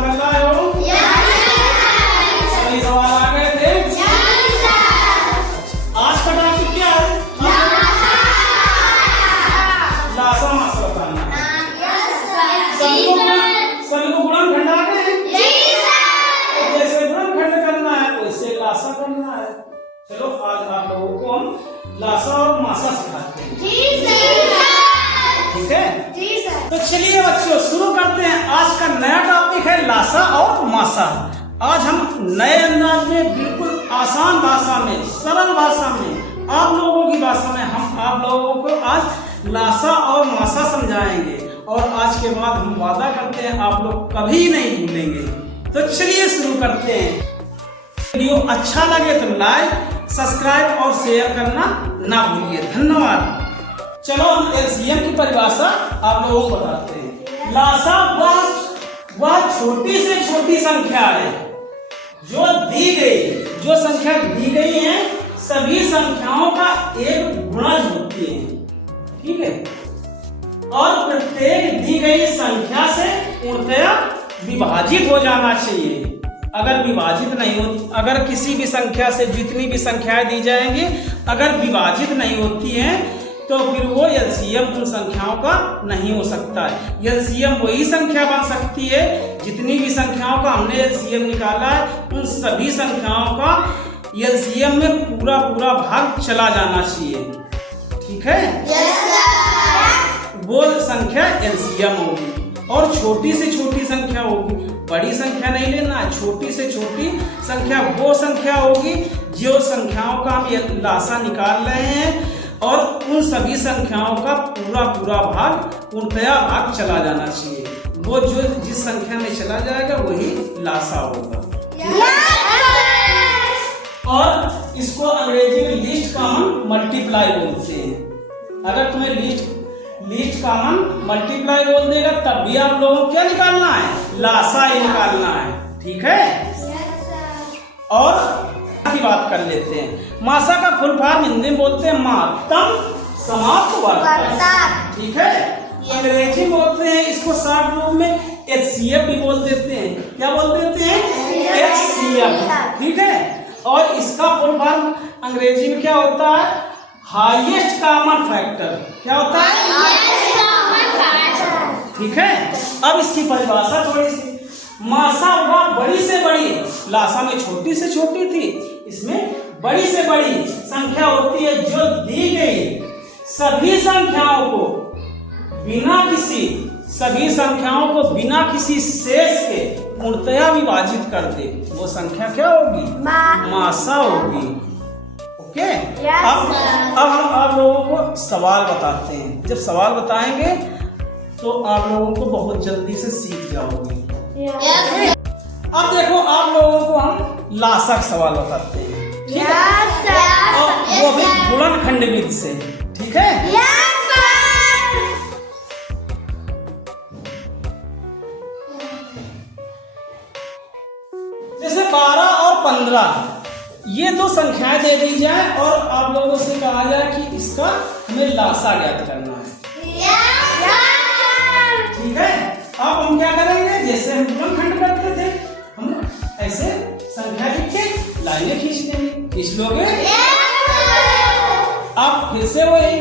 कर रहे हो? सही सवाल आ गए थे। आज का टॉपिक क्या है? लासा मासा बताना। सबको गुणनखंड आ गए? जैसे गुणनखंड करना है वैसे लासा करना है। चलो आज आप लोगों को हम लासा और मासा सिखाते हैं। ठीक है? तो चलिए बच्चों शुरू करते हैं। आज का नया टॉपिक है लासा और मासा। आज हम नए अंदाज में बिल्कुल आसान भाषा में, सरल भाषा में, आप लोगों की भाषा में हम आप लोगों को आज लासा और मासा समझाएंगे। और आज के बाद हम वादा करते हैं आप लोग कभी नहीं भूलेंगे। तो चलिए शुरू करते हैं। वीडियो अच्छा लगे तो लाइक, सब्सक्राइब और शेयर करना ना भूलिए। धन्यवाद। चलो हम एलसीएम की परिभाषा आप लोगों को बताते हैं। लासा वह छोटी से छोटी संख्या है जो दी गई, जो संख्या दी गई है सभी संख्याओं का एक गुणज होती है। ठीक है? और प्रत्येक दी गई संख्या से पूर्णतया विभाजित हो जाना चाहिए। अगर विभाजित नहीं हो, अगर किसी भी संख्या से जितनी भी संख्याएं दी जाएंगी अगर विभाजित नहीं होती हैं तो फिर वो एलसीएम उन संख्याओं का नहीं हो सकता है। एलसीएम वही संख्या बन सकती है जितनी भी संख्याओं का हमने एलसीएम निकाला है उन सभी संख्याओं का एलसीएम में पूरा पूरा भाग चला जाना चाहिए। ठीक है? वो संख्या एलसीएम होगी। और छोटी से छोटी संख्या होगी, बड़ी संख्या नहीं लेना। छोटी से छोटी संख्या वो संख्या होगी जो संख्याओं का हम लासा निकाल रहे हैं और उन सभी संख्याओं का पूरा पूरा भाग पूर्णतया भाग चला जाना चाहिए। वो जो जिस संख्या में चला जाएगा वही लासा होगा। और इसको अंग्रेजी में लीस्ट कॉमन मल्टीप्लाई बोलते हैं। अगर तुम्हें लीस्ट कॉमन मल्टीप्लाई बोल देगा तब भी आप लोगों को क्या निकालना है? लासा ही निकालना है। ठीक है? और की बात कर लेते हैं। मासा का फुल फॉर्म हिंदी में बोलते हैं महत्तम समाप्त वर्तक। ठीक है? अंग्रेजी में बोलते हैं इसको शॉर्ट रूप में एचसीएफ भी बोल देते हैं। क्या बोल देते हैं? एचसीएफ। ठीक है? और इसका फुल फॉर्म अंग्रेजी में क्या होता है? Highest common factor. क्या होता है? ठीक है? अब इसकी परिभाषा थोड़ी सी। मासा वह बड़ी से बड़ी, लासा में छोटी से छोटी थी, इसमें बड़ी से बड़ी संख्या होती है जो दी गई सभी संख्याओं को बिना किसी शेष के पूर्णतया विभाजित कर दे। वो संख्या क्या होगी? मासा होगी। ओके? अब हम आप लोगों को सवाल बताते हैं। जब सवाल बताएंगे तो आप लोगों को बहुत जल्दी से सीख जाओगे। अब देखो आप लोगों को हम लासा का सवाल बताते हैं। ठीक है? और वो भी गुणनखंड विधि से। ठीक है? जैसे 12 और 15 ये दो संख्याएं दे दी जाए और आप लोगों से कहा जाए कि इसका हमें लासा ज्ञात करना है। ठीक है? अब हम क्या करेंगे? जैसे हम गुणनखंड करते थे हम ऐसे संख्या लिख के लाइनें खींच देंगे। खींच लोगे? अब फिर से वही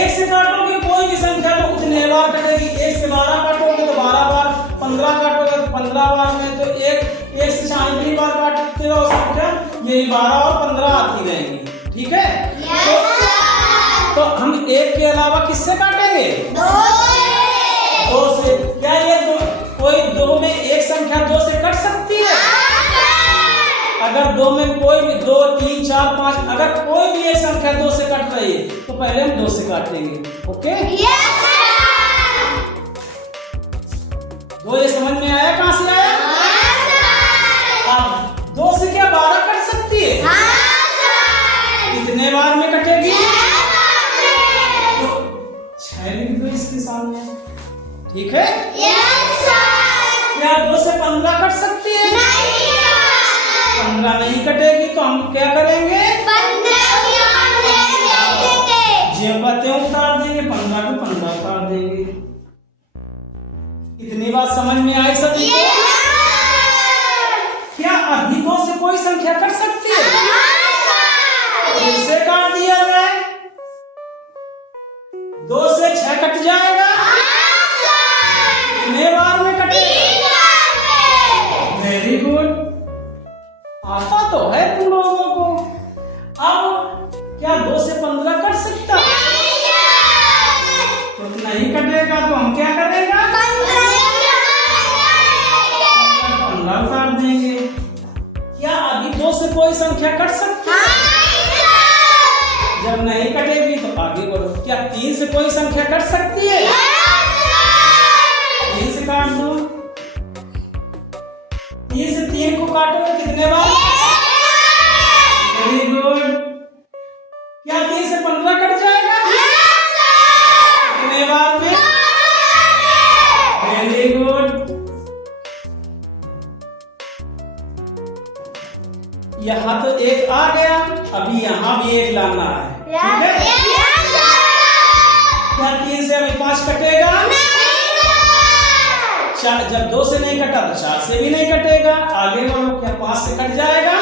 एक से काटोगे कोई भी संख्या तो उतने बार कटेगी। 1 से 12 काटोगे तो 12 बार, 15 काटोगे तो 15 बार में, तो एक से 40 बार काटते रहो संख्या, यही 12 और 15 आती रहेंगी। ठीक है? तो हम एक के अलावा किससे काटेंगे? 2 से। क्या ये कोई 2 में एक संख्या 2 से कट सकती है? अगर 2 में कोई भी 2, 3, 4, 5 अगर कोई भी एक संख्या 2 से कट रही है तो पहले हम 2 से काटेंगे। ओके? 2 ये समझ में आया? कहां से आया? अब 2 से क्या 12 कट सकती है? कितने बार में कटेगी? 6 लिख दो इसके सामने। ठीक है? क्या 2 से 15 कट सकती है? 15 नहीं कटेगी तो हम क्या करेंगे? 15 उतार देंगे, 15 को 15 उतार देंगे। कितनी मेरी बात समझ में आई सभी को? क्या अभी 2 से कोई संख्या कट सकती है? इससे काट दिया जाए, 2 से 6 कट जाएगा। कितने बार में कटेगा? वेरी गुड, आता तो है तुम लोगों को। अब क्या 2 से 15 कट सकता है? तो नहीं कटेगा तो हम क्या करेगा? 15 काट देंगे। क्या अभी 2 से कोई संख्या कट सकती है? जब नहीं कटेगी तो आगे बढ़ो। क्या 3 से कोई संख्या कट सकती है? 3 से काट दो। 3 से 3 को काटोगे कितने बार? Very good. क्या 3 से 15 कट जाएगा? कितने बार में? Very good. यहाँ तो एक आ गया, अभी यहाँ भी एक लाना है, ठीक है? क्या 3 से अभी 5 कटेगा? जब 2 से नहीं कटा तो 4 से भी नहीं कटेगा। आगे बढ़ो, क्या 5 से कट जाएगा?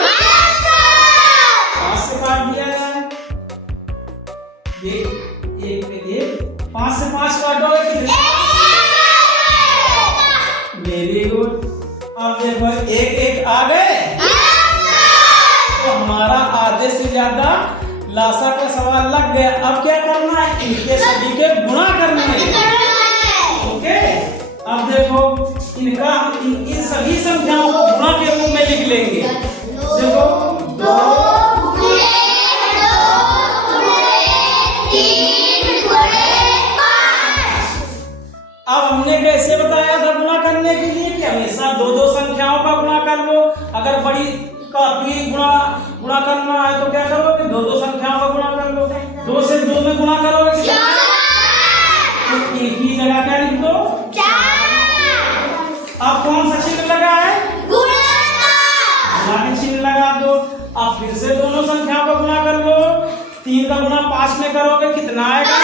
5 से काट दिया जाए। ये 1 पे 1, 5 से 5 काटोगे कितने? Very good. अब देखो 1 1 आ गए, तो हमारा आधे से ज्यादा लासा का सवाल लग गया। अब क्या करना है? इनके सभी के गुणा करना है। ओके, अब देखो इनका इन सभी संख्याओं को गुणा के रूप में लिख लेंगे। देखो 2 अब हमने कैसे बताया था गुणा करने के लिए कि हमेशा 2 संख्याओं का गुणा कर लो। अगर बड़ी काफी गुणा करना है तो क्या करोगे? 2 संख्याओं का गुणा कर लो। 2 से 2 में गुणा करोगे तो एक ही जगह क्या लिख दो? अब कौन सा चिन्ह लगा है? गुणा का चिन्ह लगा दो। अब फिर से दोनों संख्याओं का गुणा कर लो। 3 का गुणा 5 में करोगे कितना आएगा?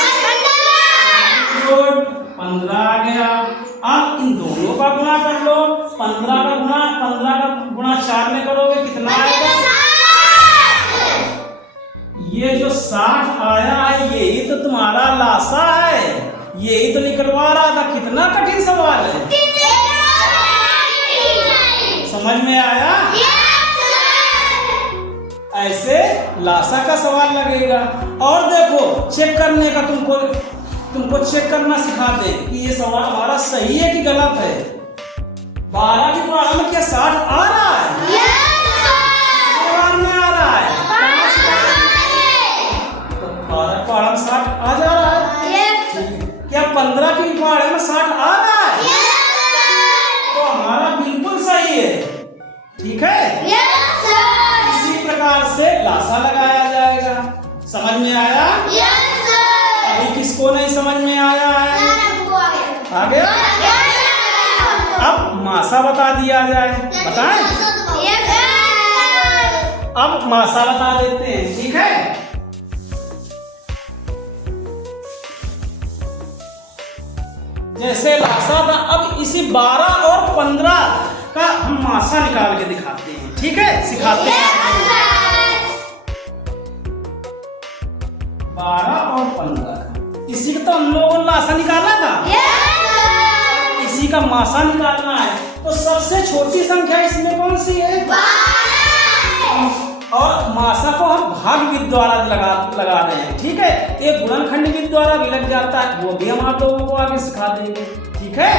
15 आ गया। अब इन दोनों का गुणा कर लो। 15 का गुणा 4 में करोगे कितना आएगा? ये जो 60 आया है यही तो तुम्हारा लासा है, यही तो निकलवा रहा था। कितना कठिन सवाल है, समझ में आया? ऐसे लासा का सवाल लगेगा। और देखो चेक करने का, तुमको चेक करना सिखा दे कि ये सवाल हमारा सही है कि गलत है। 12 की पढ़ा में क्या 60 आ रहा है? कितने में आ रहा है? 12 पढ़ा में 60 आ जा रहा है। क्या 15 की पढ़ा में 60 आ रहा है? तो हमारा बिल्कुल सही है, ठीक है? इसी प्रकार से लासा लगाया जाएगा। समझ में आया? अभी किसको नहीं समझ में आया है? आगे अब मासा बता दिया जाए। बताएं? अब मासा बता देते हैं, ठीक है? जैसे लासा था, अब इसी 12 और 15 का हम मासा निकाल के दिखाते हैं, ठीक है? सिखाते हैं। 12 और 15 इसी का तो हम लोगों ने लासा निकाला था। इसी का मासा निकालना है। तो सबसे छोटी संख्या इसमें कौन सी है? 12। और मासा को हम भाग विधि द्वारा लगा रहे हैं, ठीक है? एक गुणनखंड विधि द्वारा भी लग जाता है, वो भी हम आप लोगों को आगे सिखा देंगे, ठीक है?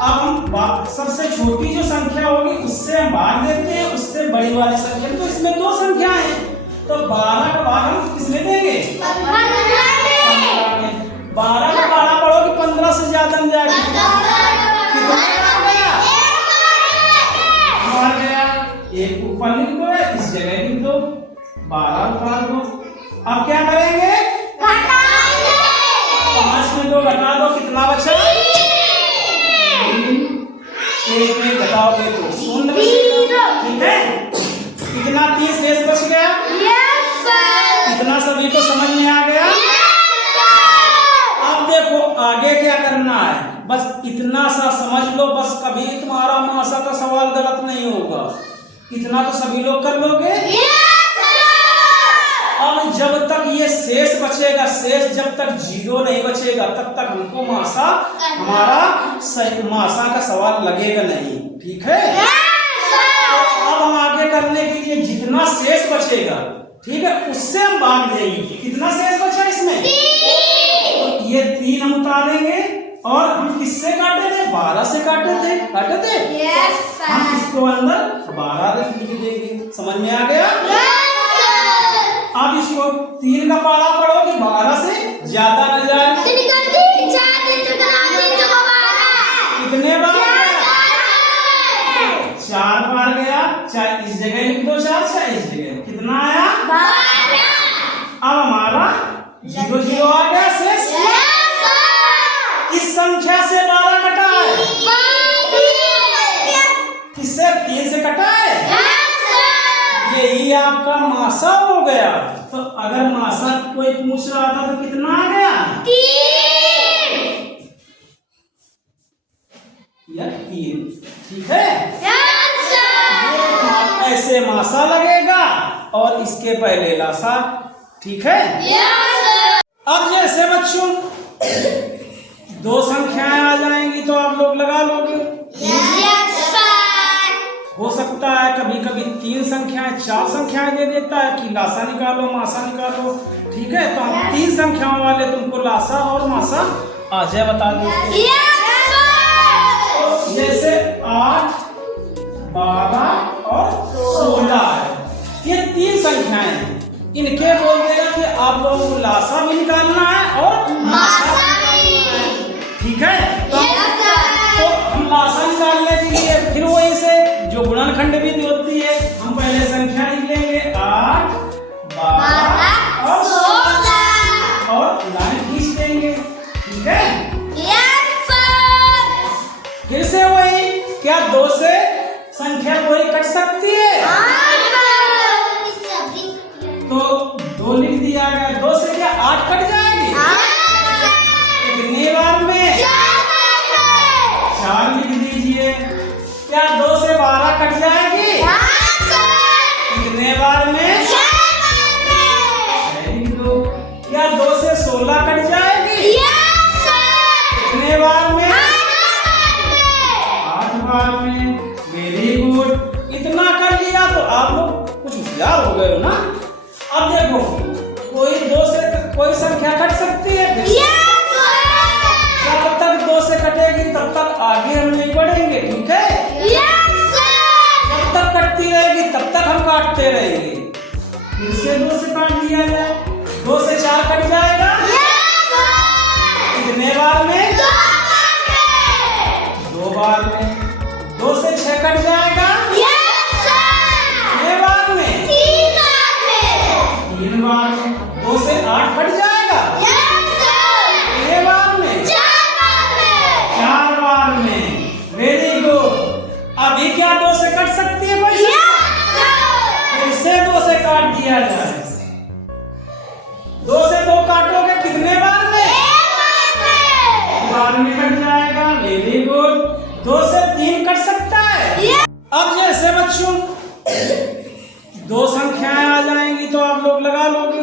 अब हम सबसे छोटी जो संख्या होगी उससे हम भाग देते हैं, उससे बड़ी वाली संख्या। तो इसमें 2 संख्या है, तो 12 का भाग हम किसमें देंगे? 12 का पढ़ा पढ़ो कि 15 से ज्यादा में जाएगा। एक ऊपर लिख दो, इस जगह लिख दो, 12 उतार दो। अब क्या करेंगे? 5 में 2 घटा दो, कितना बचा? 1 में घटाओगे तो 0 बचेगा, ठीक है? कितना 3 शेष बच गया? इतना सभी को समझ में आ गया? अब देखो आगे आगे क्या करना है, बस इतना सा समझ लो, बस कभी तुम्हारा मासा का सवाल गलत नहीं होगा। इतना तो सभी लोग कर लोगे। अब जब तक ये शेष बचेगा, शेष जब तक 0 नहीं बचेगा तब तक हमको मासा, हमारा मासा का सवाल लगेगा नहीं। ठीक है। तो अब हम आगे करने के लिए जितना शेष बचेगा, ठीक है, उससे हम भाग देंगे। कितना शेष बचा इसमें? तो ये 3 हम उतारेंगे और हम किससे काटे थे? 12 से काटे थे। हम इसको अंदर 12 लिख देंगे। समझ में आ गया? अब इसको 3 का पारा पढ़ो कि 12 से ज्यादा न जाए। कितने बार? 4 बार गया। चाहे इस जगह लिख दो 4, चाहे इस जगह। कितना आया? 12। अब हमारा 0 0 आ गया शेष। किस संख्या से 12 कटा है? किससे? 3 से कटा है। यही आपका मासा हो गया। तो अगर मासा कोई पूछ रहा था तो कितना आ गया? 3। ठीक है। ऐसे मासा लगेगा और इसके पहले लासा। ठीक है। अब जैसे बच्चों 2 संख्याएं आ जाएंगी तो आप लोग लगा लोगे। हो सकता है कभी कभी 3 संख्याएं 4 संख्याएं दे देता है कि लासा निकालो मासा निकालो। ठीक है। तो हम 3 संख्याओं वाले तुमको लासा और मासा आ जाए बता देते हैं। जैसे 8, 12 और 16 है। ये 3 संख्याएं हैं। इनके बोल देगा कि आप लोगों को लासा भी निकालना है और मासा भी निकालना है। ठीक है। तो हम लासा निकालने के लिए फिर वही से जो गुणनखंड विधि होती है, हम पहले संख्या लिख लेंगे 8, 12 और 16 और लाइन खींच देंगे। ठीक है। फिर से वही, क्या 2 से संख्या कोई कट सकती है? तो 2 लिख दिया गया। 2 से क्या 8 कट जाएगी? कितनी बार में? 4 लिख दीजिए। क्या 2 से 12 कट जाएगी? कितने बार में? 6 लिख दो। क्या 2 से 16 कट जाएगी? कितने बार में? 8 बार में। Very good. इतना कर लिया तो आप लोग कुछ होशियार हो गए हो ना। अब देखो कोई 2 से कोई संख्या कट सकती है? जब तक 2 से कटेगी तब तक आगे हम नहीं बढ़ेंगे। ठीक है। जब तक कटती रहेगी तब तक हम काटते रहेंगे। फिर से 2 से काट दिया जाए। 2 से 4 कट जाएगा। कितने बार में? 2 बार में। 2 से 6 कट जाएगा। कितने बार में? 3 बार में। 2 से 8 कट जाएगा। कितने बार में? 4 बार में। Very good. अभी क्या 2 से कट सकती है कोई? फिर से 2 से काट दिया जाए। 2 से 2 काटोगे कितने बार में? 1 बार में कट जाएगा। Very good. 2 से 3 कट सकता है। अब जैसे बच्चों 2 संख्याएं आ जाएंगी तो आप लोग लगा लोगे।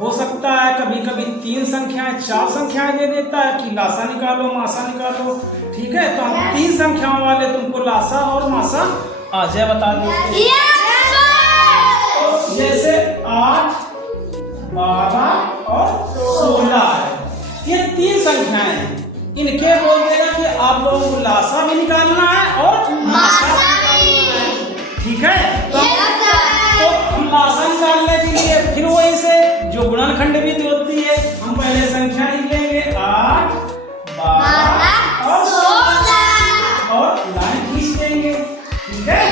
हो सकता है कभी कभी 3 संख्याएं 4 संख्याएं दे देता है कि लासा निकालो मासा निकालो। ठीक है। तो हम 3 संख्याओं वाले तुमको लासा और मासा आ जाए बता देते हैं। तो जैसे 8, 12 और 16 है। ये 3 संख्याएं हैं। इनके बोल देगा कि आप लोगों को लासा भी निकालना है और मासा भी निकालना है। ठीक है। तो हम लासा निकालने के लिए फिर वही से जो गुणनखंड विधि होती है, हम पहले संख्या लिख लेंगे 8, 12 और 16 और लाइन खींच देंगे। ठीक है।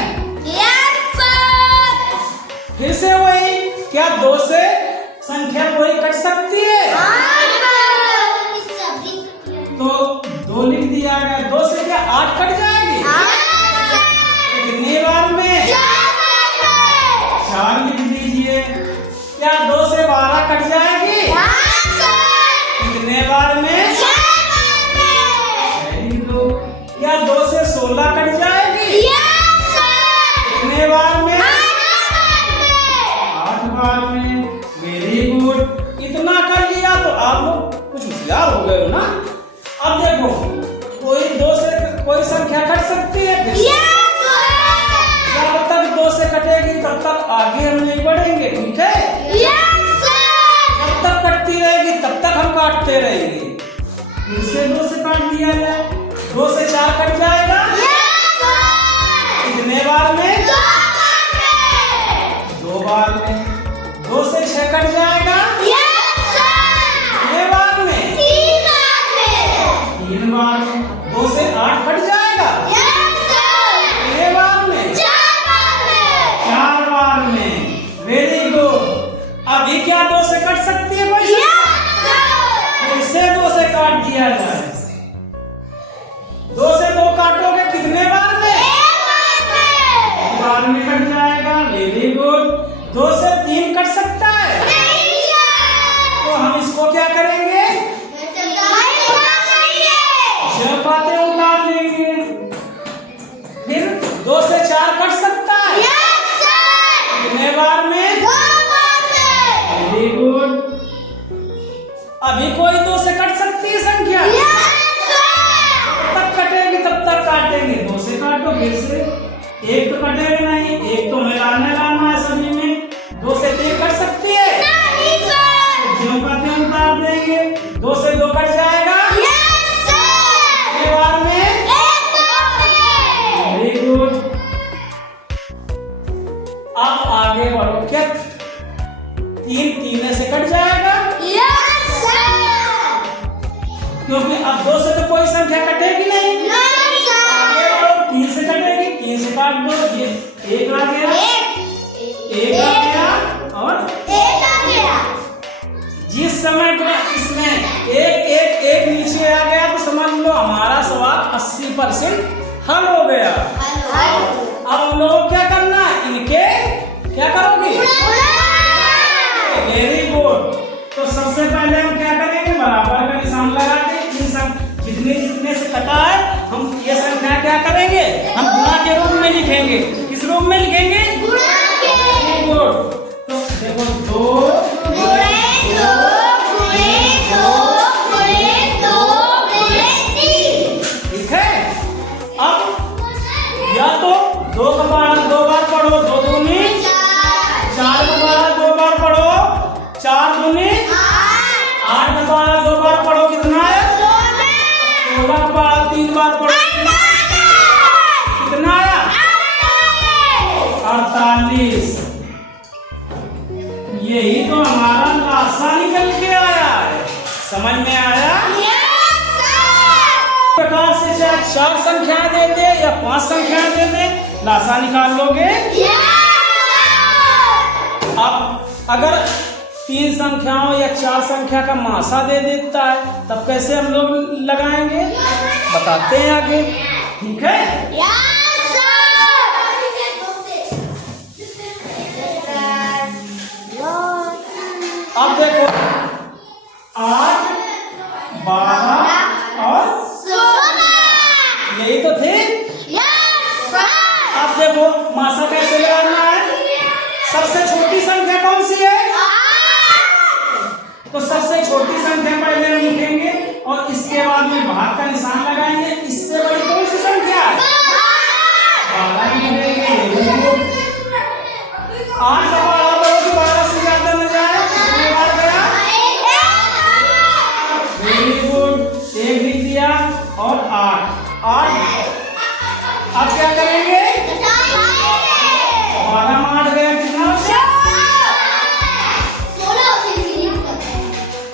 फिर से वही, क्या 2 से संख्या कोई कट सकती है? तो 2 लिख दिया गया। 2 से क्या 8 कट जाएगी? कितनी बार में? 4 लिख दीजिए। क्या 2 से 12 कट जाएगी? बार में 6 बार में। Very good. क्या 2 से 16 कट जाएगी? Yes sir. कितने बार में? 8 बार में। 8 बार में। Very good. इतना कर लिया तो आप लोग कुछ होशियार हो गए हो ना। अब देखो कोई 2 से कोई संख्या कट सकती है फिर से? Yes sir. जब तक 2 से कटेगी तब तक आगे हम नहीं बढ़ेंगे, ठीक है? Yes sir. जब तक कटती रहेगी तब तक हम काटते रहेंगे। फिर से 2 से काट दिया जाए। 2 से 4 कट जाएगा? Yes sir. कितने बार में? 2 बार में। 2 बार में। 2 से 6 कट जाएगा? Yes sir. कितने बार में? 3 बार में। 3 बार में। 2 से 8 कट जाएगा? Yes sir. कितने बार में? 4 बार में। 4 बार में। Very good. अभी क्या 2 से कट सकती है कोई? Yes sir. फिर से 2 से काट दिया जाए। 2 से 2 काटोगे कितने बार में? 1 बार में। 1 बार में कट जाएगा। Very good. 2 से 3 कट सकता है? नहीं सर। तो हम इसको क्या करेंगे? पाते उतार लेंगे। फिर 2 से 4 कट सकता है? Yes sir. कितने बार में? 2 बार में। Very good. अभी कोई 2 से कट सकती है संख्या? Yes sir. तब कटेगी तब तक काटेंगे। 2 से काटो फिर से। एक तो कटेगा नहीं, एक तो मिलाना है सभी में। 2 से 3 कट सकती है? नहीं सर। ज्यों का त्यों उतार देंगे। 2 से 2 कट जाएगा? Yes sir. कितने बार में? 1 बार में। Very good. अब आगे बढ़ो। क्या 3 3 से कट जाएगा? Yes sir. क्योंकि अब 2 से तो कोई संख्या कटेगी नहीं। नहीं सर। आगे बढ़ो। 3 से कटेगी। 3 से काट दो। ये 1 आ गया, 1 आ गया और 1 आ गया। जिस समय को इसमें एक नीचे आ गया तो समझ लो हमारा सवाल 80% हल हो गया। अब हम लोगों को क्या करना है? इनके क्या करोगे? Very good. तो सबसे पहले हम क्या करेंगे? बराबर का निशान लगा के इन सब जितने से कटा है हम ये संख्या क्या करेंगे? हम गुणा के रूप में लिखेंगे। किस रूप में लिखेंगे? Very good. तो देखो 2 ठीक है। अब या तो 2 का बार 2 बार पढ़ो, 2 दूनी 4 का बार 2 बार पढ़ो, 4 दूनी 8 का बार 2 बार पढ़ो। कितना है? 16 का बार 3 बार पढ़ो। कितना आया? 48। यही तो हमारा लासा निकल के आया है। समझ में आया? प्रकार से चाहे 4 संख्याएं दे दे या 5 संख्याएं दे दे, लासा निकाल लोगे। अब अगर 3 संख्याओं या 4 संख्या का मासा दे देता है तब कैसे हम लोग लगाएंगे? बताते हैं आगे, ठीक है? अब देखो 8 12 और यही तो थे। अब देखो मासा कैसे लगाना है? सबसे छोटी संख्या कौन सी है? तो सबसे छोटी संख्या पहले हम लिखेंगे और इसके बाद में भाग का निशान लगाएंगे। इससे बड़ी कौन सी संख्या है? 12 लिखेंगे। 8 का 12 बढ़ो तो 12 से ज्यादा न जाए। कितने बार गया? Very good. 1 लिख दिया और 8। अब क्या करेंगे? 12 में 8 गया, कितना?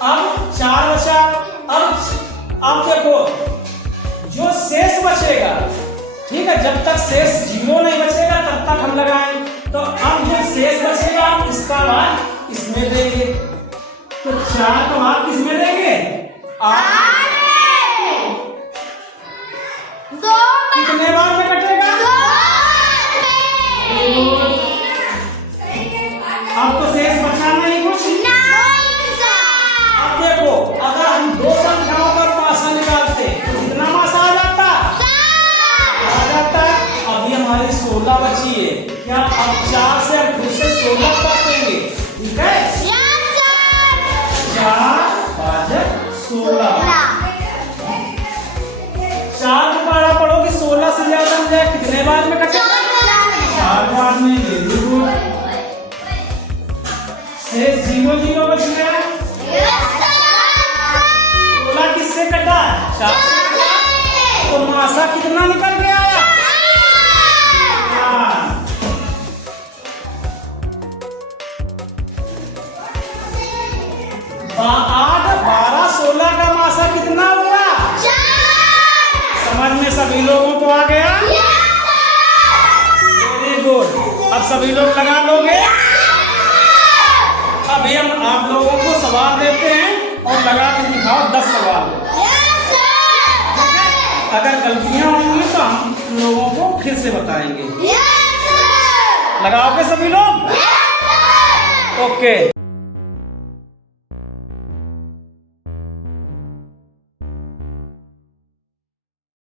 अब 4 बचा। अब देखो जो शेष बचेगा, ठीक है, जब तक शेष 0 नहीं बचेगा तब तक हम लगाएंगे। तो अब जो शेष बचेगा इसका भाग इसमें देंगे। तो 4 का भाग किसमें देंगे? 8। कितने बार में कटेगा? अब तो शेष बचा नहीं कुछ। अब देखो अगर हम 2 संख्या कितने बार में कटेगा? 4 बार में। Very good. 6 0 0 बच गया। 16 किससे कटा? 4 से कटा। तो मासा कितना निकल गया? 8 12 16 का मासा कितना हुआ? 4। समझ में सभी लोगों को आ गया? Very good. अब सभी लोग लगा लोगे? अभी हम आप लोगों को सवाल देते हैं और लगा के दिखाओ 10 सवाल। अगर गलतियां होंगी तो हम लोगों को फिर से बताएंगे। लगाओगे सभी लोग? ओके।